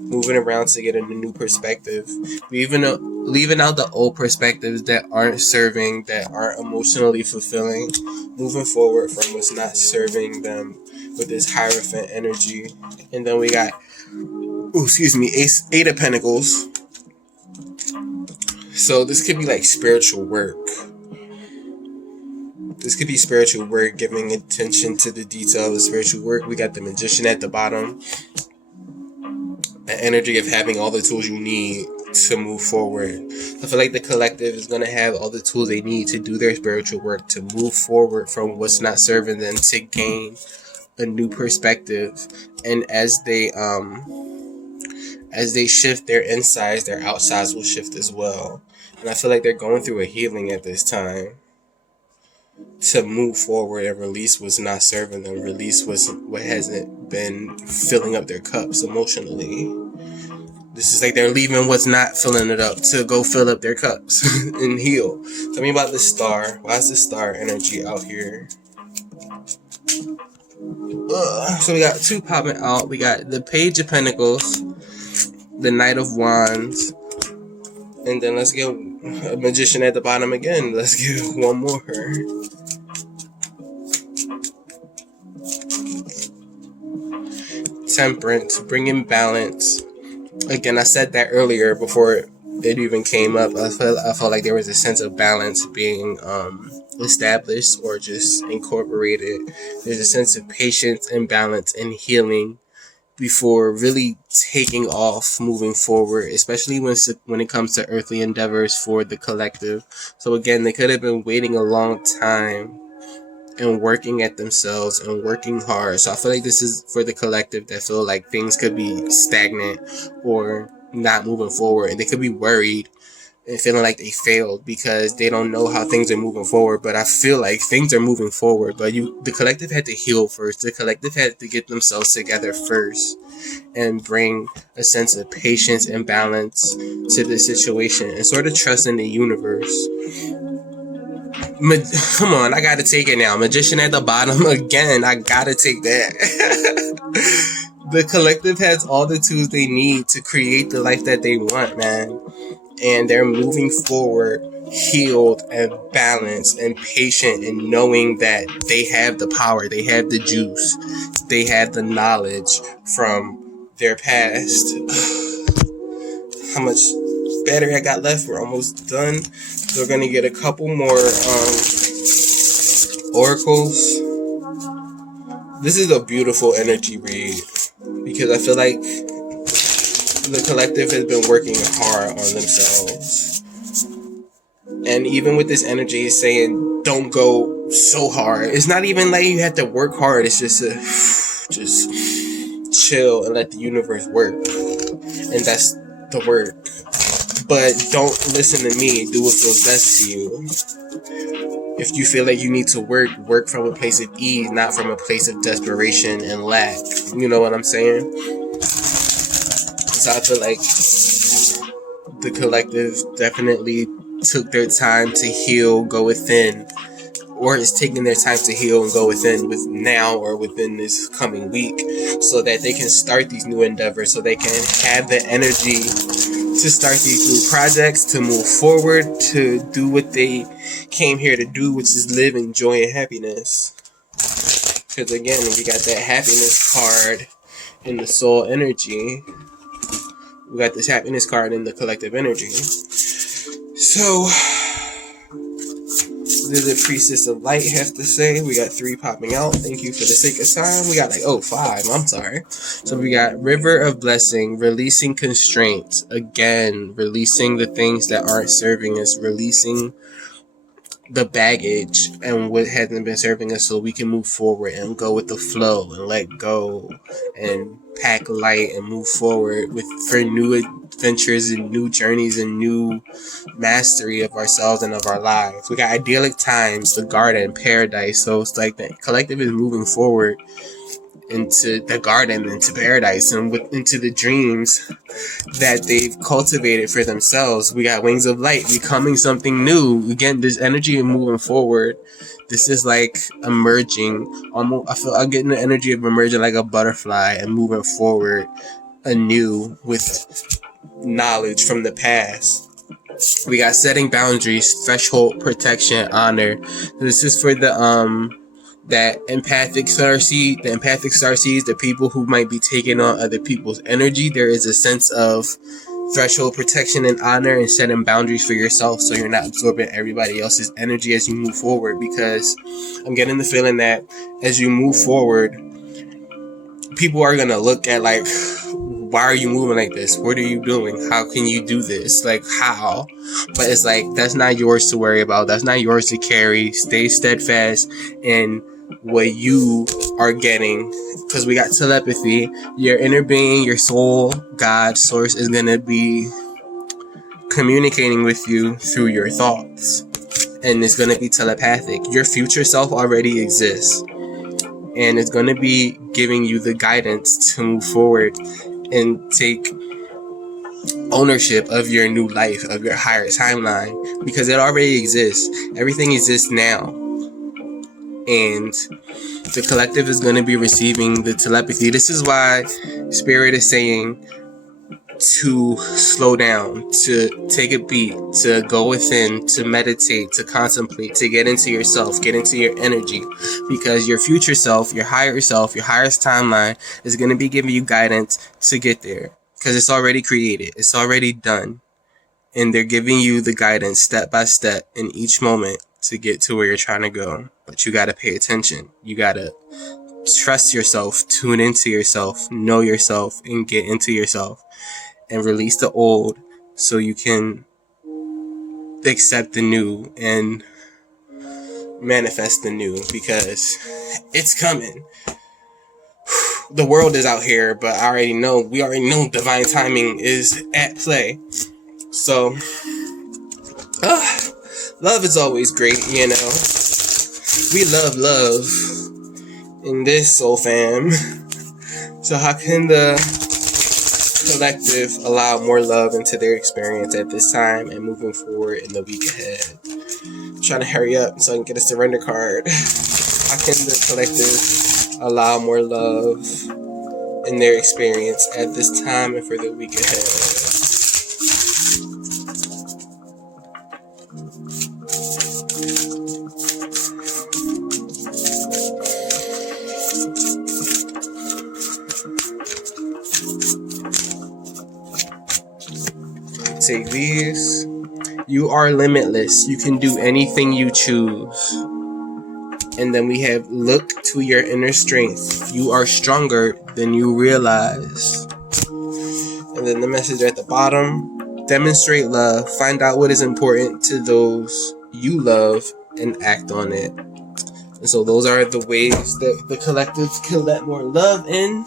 moving around to get a new perspective, leaving out the old perspectives that aren't serving, that aren't emotionally fulfilling, moving forward from what's not serving them with this Hierophant energy. And then we got Eight of Pentacles. So this could be like spiritual work. This could be spiritual work, giving attention to the detail of spiritual work. We got the Magician at the bottom. The energy of having all the tools you need to move forward. I feel like the collective is going to have all the tools they need to do their spiritual work, to move forward from what's not serving them, to gain a new perspective. And as they shift their insides, their outsides will shift as well. And I feel like they're going through a healing at this time to move forward and release what's not serving them, release what hasn't been filling up their cups emotionally. This is like they're leaving what's not filling it up to go fill up their cups and heal. Tell me about the Star. Why is the Star energy out here? So we got two popping out. We got the Page of Pentacles, the Knight of Wands, and then let's get a Magician at the bottom again. Let's get one more. Temperance, bringing balance. Again, I said that earlier before it even came up. I felt like there was a sense of balance being established or just incorporated. There's a sense of patience and balance and healing before really taking off, moving forward, especially when it comes to earthly endeavors for the collective. So again, they could have been waiting a long time and working at themselves and working hard. So I feel like this is for the collective that feel like things could be stagnant or not moving forward, and they could be worried and feeling like they failed because they don't know how things are moving forward. But I feel like things are moving forward, but the collective had to heal first. The collective had to get themselves together first and bring a sense of patience and balance to the situation and sort of trust in the universe. Come on, I gotta take it now. Magician at the bottom again. I gotta take that. The collective has all the tools they need to create the life that they want, man. And they're moving forward, healed and balanced and patient, and knowing that they have the power, they have the juice, they have the knowledge from their past. How much battery I got left? We're almost done. So we're gonna get a couple more oracles. This is a beautiful energy read because I feel like the collective has been working hard on themselves. And even with this energy, it's saying don't go so hard. It's not even like you have to work hard. It's just chill and let the universe work. And that's the work. But don't listen to me. Do what feels best to you. If you feel like you need to work from a place of ease, not from a place of desperation and lack. You know what I'm saying? So I feel like the collective definitely took their time to heal, go within, or is taking their time to heal and go within with now or within this coming week, so that they can start these new endeavors, so they can have the energy to start these new projects, to move forward, to do what they came here to do, which is live in joy and happiness. Because again, we got that happiness card in the soul energy. We got this happiness card in the collective energy. So, what does the Priestess of Light have to say? We got 3 popping out. Thank you for the sake of time. We got like, 5. I'm sorry. So we got River of Blessing, releasing constraints. Again, releasing the things that aren't serving us, releasing the baggage and what hasn't been serving us, so we can move forward and go with the flow and let go and pack light and move forward for new adventures and new journeys and new mastery of ourselves and of our lives. We got idyllic times, the garden, paradise. So it's like the collective is moving forward into the garden, into paradise, and into the dreams that they've cultivated for themselves. We got wings of light, becoming something new. Again, this energy of moving forward. This is like emerging. I'm getting the energy of emerging like a butterfly and moving forward anew with knowledge from the past. We got setting boundaries, threshold, protection, honor. This is for the that empathic starseed, the people who might be taking on other people's energy. There is a sense of threshold, protection, and honor, and setting boundaries for yourself so you're not absorbing everybody else's energy as you move forward. Because I'm getting the feeling that as you move forward, people are gonna look at like, why are you moving like this? What are you doing? How can you do this? Like, how? But it's like, that's not yours to worry about. That's not yours to carry. Stay steadfast in what you are getting, because we got telepathy. Your inner being, your soul, God, source is going to be communicating with you through your thoughts, and it's going to be telepathic. Your future self already exists, and it's going to be giving you the guidance to move forward and take ownership of your new life, of your higher timeline, because it already exists. Everything exists now. And the collective is going to be receiving the telepathy. This is why Spirit is saying to slow down, to take a beat, to go within, to meditate, to contemplate, to get into yourself, get into your energy. Because your future self, your highest timeline is going to be giving you guidance to get there. Because it's already created. It's already done. And they're giving you the guidance step by step in each moment to get to where you're trying to go. But you got to pay attention. You got to trust yourself, tune into yourself, know yourself, and get into yourself. And release the old so you can accept the new and manifest the new, because it's coming. The world is out here, but we already know divine timing is at play. So, love is always great, you know. We love in this soul fam. So how can the collective allow more love into their experience at this time and moving forward in the week ahead? I'm trying to hurry up so I can get a surrender card. How can the collective allow more love in their experience at this time and for the week ahead? Take these. You are limitless. You can do anything you choose. And then we have look to your inner strength. You are stronger than you realize. And then the message at the bottom. Demonstrate love. Find out what is important to those you love and act on it. And so those are the ways that the collective can let more love in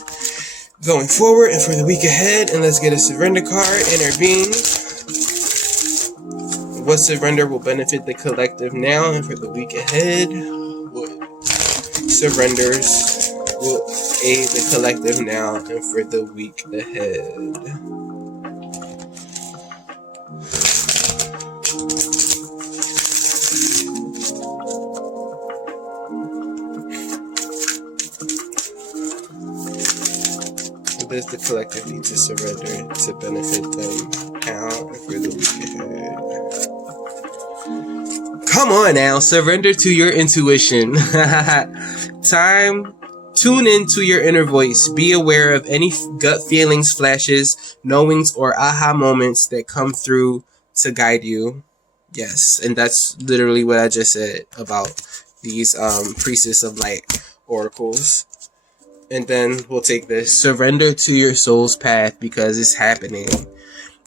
going forward and for the week ahead. And let's get a surrender card. Inner being. What surrender will benefit the collective now and for the week ahead? What surrenders will aid the collective now and for the week ahead? the collective need to surrender to benefit them now and for the week ahead? Come on now, surrender to your intuition. Tune into your inner voice. Be aware of any gut feelings, flashes, knowings, or aha moments that come through to guide you. Yes, and that's literally what I just said about these Priestess of Light oracles. And then we'll take this. Surrender to your soul's path because it's happening.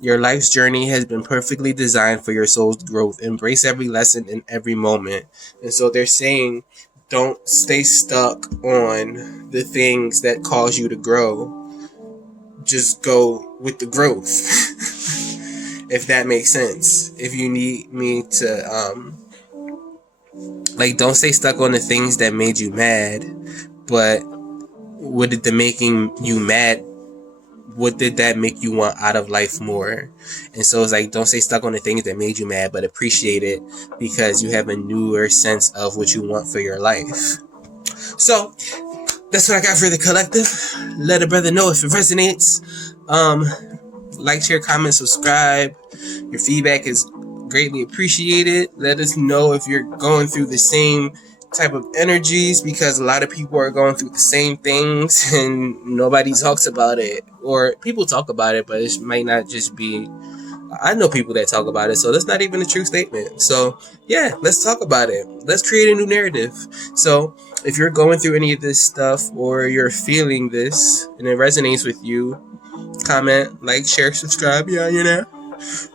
Your life's journey has been perfectly designed for your soul's growth. Embrace every lesson in every moment. And so they're saying, don't stay stuck on the things that cause you to grow. Just go with the growth. If that makes sense. If you need me to, don't stay stuck on the things that made you mad, but what did the making you mad, what did that make you want out of life more? And so it's like, don't stay stuck on the things that made you mad, but appreciate it because you have a newer sense of what you want for your life. So that's what I got for the collective. Let a brother know if it resonates. Like, share, comment, subscribe. Your feedback is greatly appreciated. Let us know if you're going through the same type of energies, because a lot of people are going through the same things and nobody talks about it, or people talk about it, but it might not just be. I know people that talk about it, so that's not even a true statement. So yeah, let's talk about it. Let's create a new narrative. So if you're going through any of this stuff, or you're feeling this and it resonates with you, comment, like, share, subscribe. Yeah, you know.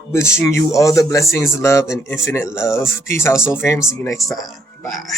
Wishing you all the blessings, love, and infinite love. Peace out, soul fam. See you next time. Bye.